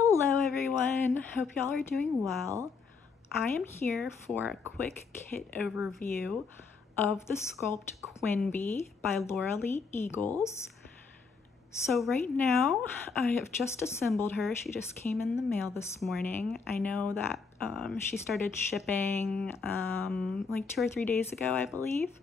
Hello everyone, hope y'all are doing well. I am here for a quick kit overview of the sculpt Quinbee by Laura Lee Eagles. So right now I have just assembled her. She just came in the mail this morning. I know that she started shipping like 2 or 3 days ago, I believe.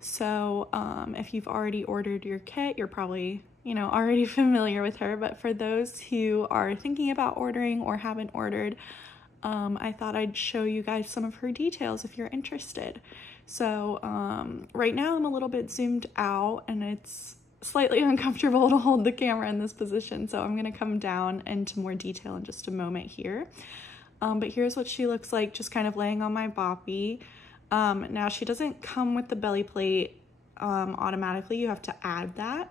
So if you've already ordered your kit, you're probably already familiar with her, but for those who are thinking about ordering or haven't ordered, I thought I'd show you guys some of her details if you're interested. So right now I'm a little bit zoomed out and it's slightly uncomfortable to hold the camera in this position, so I'm going to come down into more detail in just a moment here. But here's what she looks like just kind of laying on my boppy. Now she doesn't come with the belly plate automatically, you have to add that.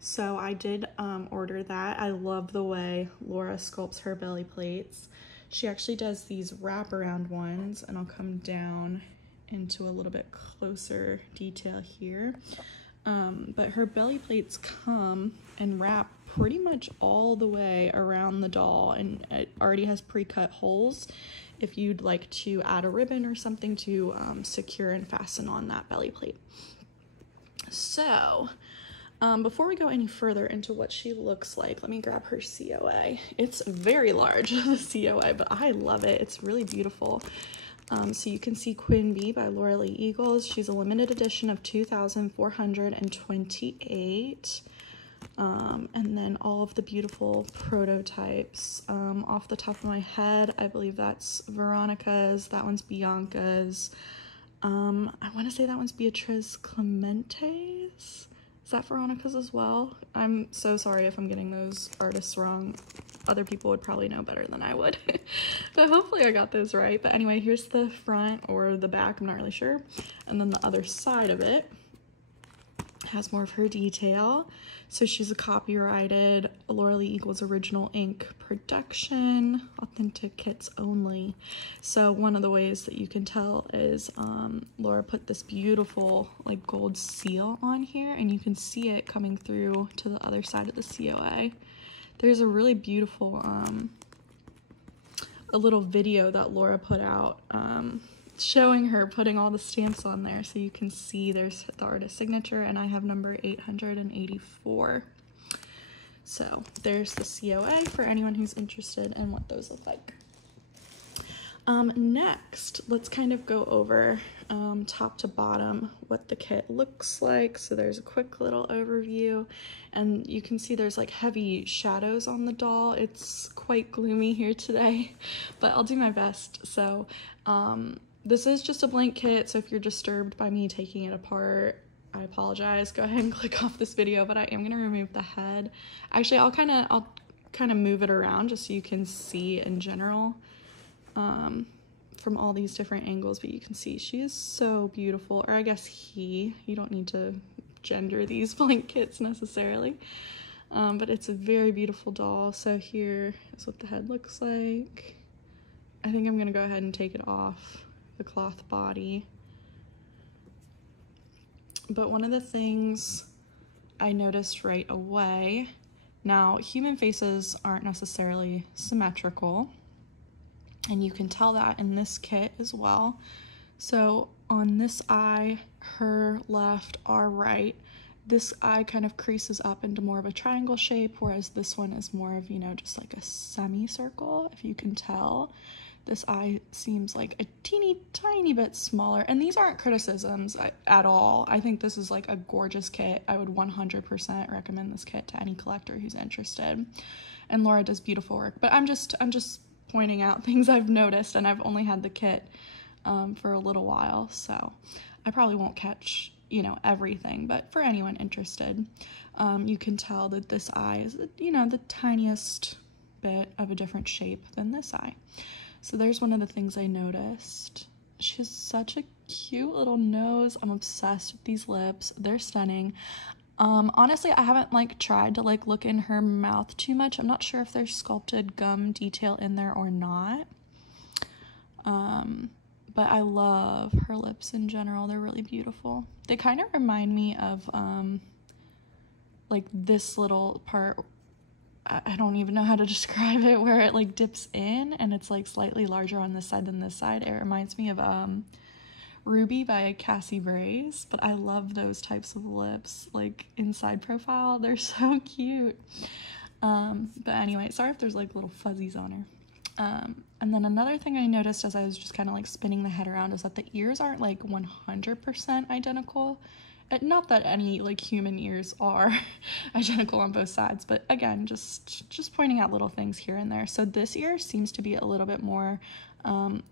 So I did order that. I love the way Laura sculpts her belly plates. She actually does these wraparound ones, and I'll come down into a little bit closer detail here. But her belly plates come and wrap pretty much all the way around the doll, and it already has pre-cut holes if you'd like to add a ribbon or something to secure and fasten on that belly plate. So before we go any further into what she looks like, let me grab her COA. It's very large, the COA, but I love it. It's really beautiful. So you can see Quinbee by Laura Lee Eagles. She's a limited edition of 2,428. And then all of the beautiful prototypes. Off the top of my head, I believe that's Veronica's, that one's Bianca's. I want to say that one's Beatriz Clemente's. Is that Veronica's as well? I'm so sorry if I'm getting those artists wrong. Other people would probably know better than I would. But hopefully I got those right. But anyway, here's the front or the back, I'm not really sure. And then the other side of it has more of her detail. So she's a copyrighted Laura Lee Eagles original ink production, authentic kits only. So one of the ways that you can tell is Laura put this beautiful like gold seal on here, and you can see it coming through to the other side of the COA. There's a really beautiful a little video that Laura put out showing her putting all the stamps on there, so you can see there's the artist signature, and I have number 884. So there's the COA for anyone who's interested in what those look like. Next, let's kind of go over top to bottom what the kit looks like. So there's a quick little overview, and you can see there's like heavy shadows on the doll. It's quite gloomy here today, but I'll do my best. So this is just a blank kit, so if you're disturbed by me taking it apart, I apologize. Go ahead and click off this video, but I am gonna remove the head. Actually, I'll kind of move it around just so you can see in general from all these different angles, but you can see she is so beautiful, or I guess he. You don't need to gender these blank kits necessarily, but it's a very beautiful doll. So here is what the head looks like. I think I'm gonna go ahead and take it off the cloth body. But one of the things I noticed right away, now human faces aren't necessarily symmetrical, and you can tell that in this kit as well. So on this eye, her left, our right, this eye kind of creases up into more of a triangle shape, whereas this one is more of, just like a semicircle, if you can tell. This eye seems like a teeny tiny bit smaller, and these aren't criticisms at all. I think this is like a gorgeous kit. I would 100% recommend this kit to any collector who's interested. And Laura does beautiful work, but I'm just pointing out things I've noticed, and I've only had the kit for a little while, so I probably won't catch everything, but for anyone interested, you can tell that this eye is the tiniest bit of a different shape than this eye. So there's one of the things I noticed. She has such a cute little nose. I'm obsessed with these lips. They're stunning. Honestly, I haven't tried to look in her mouth too much. I'm not sure if there's sculpted gum detail in there or not. But I love her lips in general. They're really beautiful. They kind of remind me of this little part I don't even know how to describe it, where it like dips in and it's like slightly larger on this side than this side. It reminds me of Ruby by Cassie Braze, but I love those types of lips, like inside profile. They're so cute. But anyway, sorry if there's like little fuzzies on her. And then another thing I noticed as I was just kind of like spinning the head around is that the ears aren't like 100% identical. Not that any like human ears are identical on both sides, but again, just pointing out little things here and there. So this ear seems to be a little bit more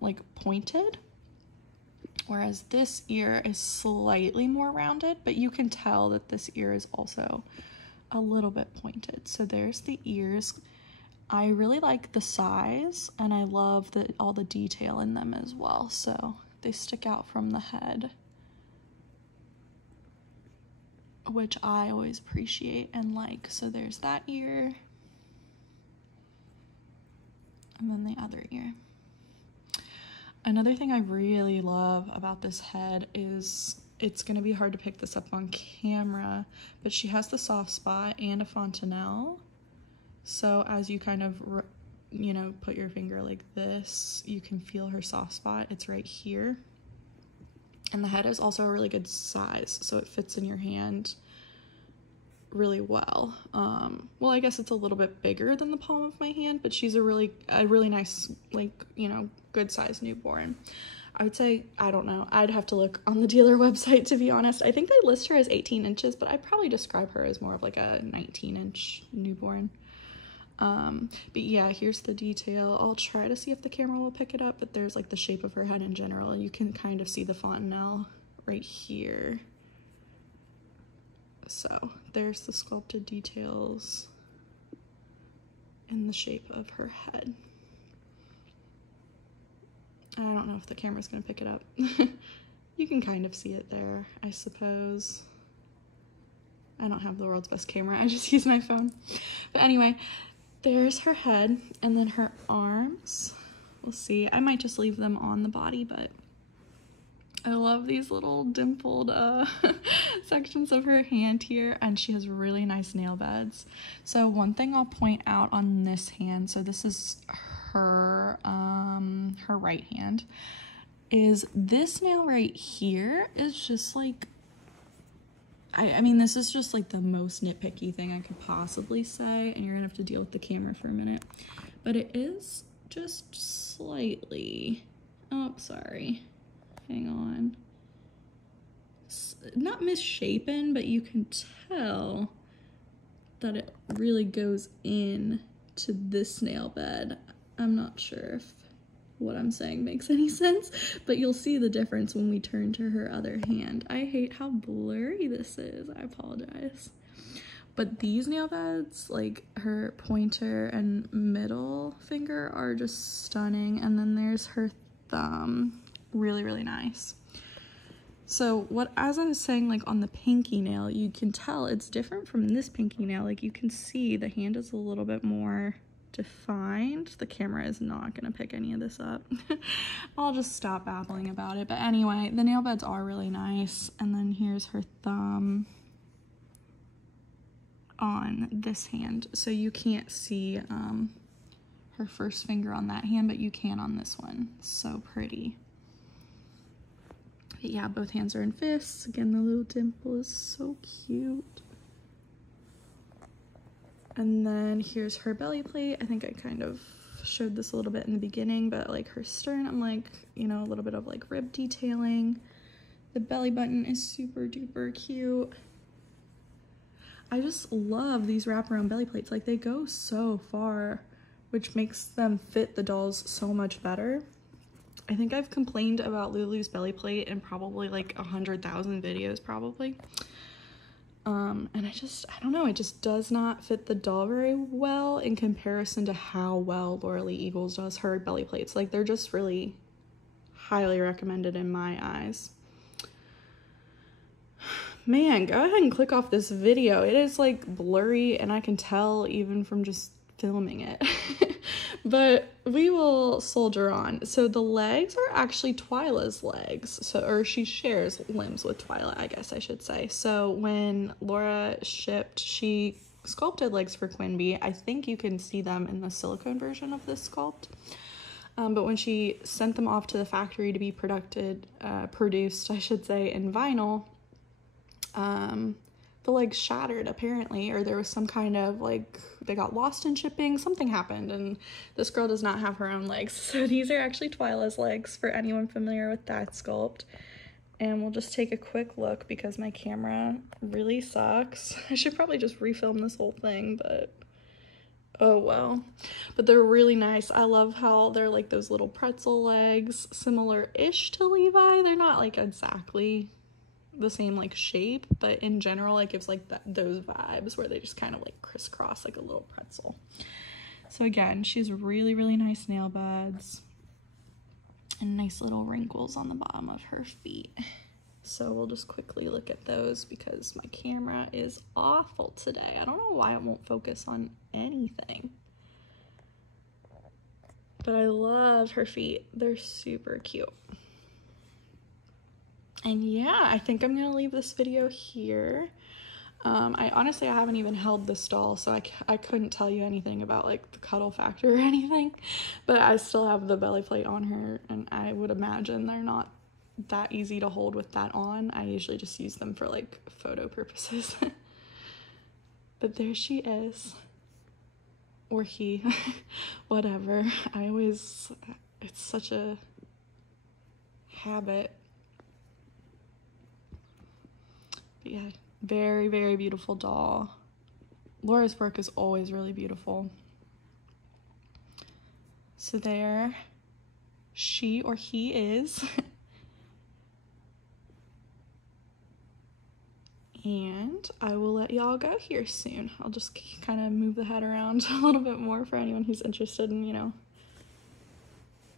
like pointed, whereas this ear is slightly more rounded, but you can tell that this ear is also a little bit pointed. So there's the ears. I really like the size, and I love all the detail in them as well. So they stick out from the head, which I always appreciate and like. So there's that ear, and then the other ear. Another thing I really love about this head is, it's going to be hard to pick this up on camera, but she has the soft spot and a fontanelle. So as you kind of, you know, put your finger like this, you can feel her soft spot. It's right here. And the head is also a really good size, so it fits in your hand really well. Well, I guess it's a little bit bigger than the palm of my hand, but she's a really nice, like, you know, good size newborn. I would say, I don't know, I'd have to look on the dealer website to be honest. I think they list her as 18 inches, but I'd probably describe her as more of like a 19-inch newborn. But yeah, here's the detail. I'll try to see if the camera will pick it up, but there's like the shape of her head in general, and you can kind of see the fontanelle right here. So there's the sculpted details in the shape of her head. I don't know if the camera's gonna pick it up. You can kind of see it there, I suppose. I don't have the world's best camera, I just use my phone. But anyway, there's her head, and then her arms. We'll see. I might just leave them on the body, but I love these little dimpled sections of her hand here, and she has really nice nail beds. So one thing I'll point out on this hand, so this is her her right hand, is this nail right here is just like, I mean, this is just like the most nitpicky thing I could possibly say, and you're gonna have to deal with the camera for a minute, but it is just slightly, oh, sorry, hang on, not misshapen, but you can tell that it really goes in to this nail bed. I'm not sure if what I'm saying makes any sense, but you'll see the difference when we turn to her other hand. I hate how blurry this is, I apologize. But these nail beds, like her pointer and middle finger, are just stunning, and then there's her thumb, really, really nice. So as I was saying, like on the pinky nail, you can tell it's different from this pinky nail. Like you can see the hand is a little bit more defined. The camera is not gonna pick any of this up. I'll just stop babbling about it. But anyway, the nail beds are really nice. And then here's her thumb on this hand. So you can't see her first finger on that hand, but you can on this one. So pretty. But yeah, both hands are in fists. Again, the little dimple is so cute. And then here's her belly plate. I think I kind of showed this a little bit in the beginning, but like her sternum, like, you know, a little bit of like rib detailing. The belly button is super duper cute. I just love these wraparound belly plates. Like they go so far, which makes them fit the dolls so much better. I think I've complained about Lulu's belly plate in probably like 100,000 videos probably. And I don't know, it just does not fit the doll very well in comparison to how well Laura Lee Eagles does her belly plates. Like they're just really highly recommended in my eyes. Man, go ahead and click off this video. It is like blurry, and I can tell even from just filming it. But we will soldier on. So the legs are actually Twyla's legs. Or she shares limbs with Twyla, I guess I should say. So when Laura shipped, she sculpted legs for Quinbee. I think you can see them in the silicone version of this sculpt. But when she sent them off to the factory to be produced, I should say, in vinyl, the legs shattered apparently, or there was some kind of like, they got lost in shipping, something happened, and this girl does not have her own legs. So these are actually Twyla's legs for anyone familiar with that sculpt. And we'll just take a quick look because my camera really sucks. I should probably just refilm this whole thing, but oh well. But they're really nice. I love how they're like those little pretzel legs, similar-ish to Levi. They're not like exactly the same like shape, but in general it gives like those vibes where they just kind of like crisscross like a little pretzel. So again, she has really, really nice nail beds and nice little wrinkles on the bottom of her feet. So we'll just quickly look at those because my camera is awful today. I don't know why it won't focus on anything. But I love her feet. They're super cute. And yeah, I think I'm gonna leave this video here. I honestly haven't even held this doll, so I couldn't tell you anything about like the cuddle factor or anything, but I still have the belly plate on her, and I would imagine they're not that easy to hold with that on. I usually just use them for like photo purposes. But there she is, or he, whatever. It's such a habit. But yeah, very, very beautiful doll. Laura's work is always really beautiful. So there she or he is. And I will let y'all go here soon. I'll just kind of move the head around a little bit more for anyone who's interested in, you know,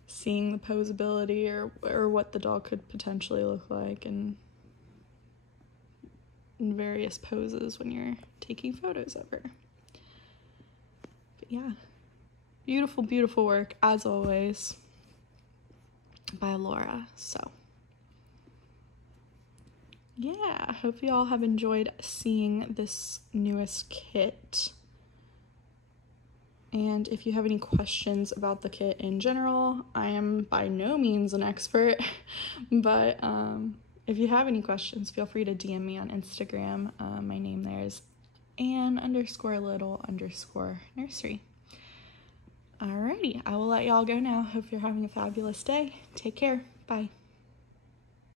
seeing the posability or what the doll could potentially look like and in various poses when you're taking photos of her. But yeah, beautiful, beautiful work as always by Laura. So yeah, I hope you all have enjoyed seeing this newest kit. And if you have any questions about the kit in general, I am by no means an expert, but if you have any questions, feel free to DM me on Instagram. My name there is Ann_little_nursery. Alrighty, I will let y'all go now. Hope you're having a fabulous day. Take care. Bye.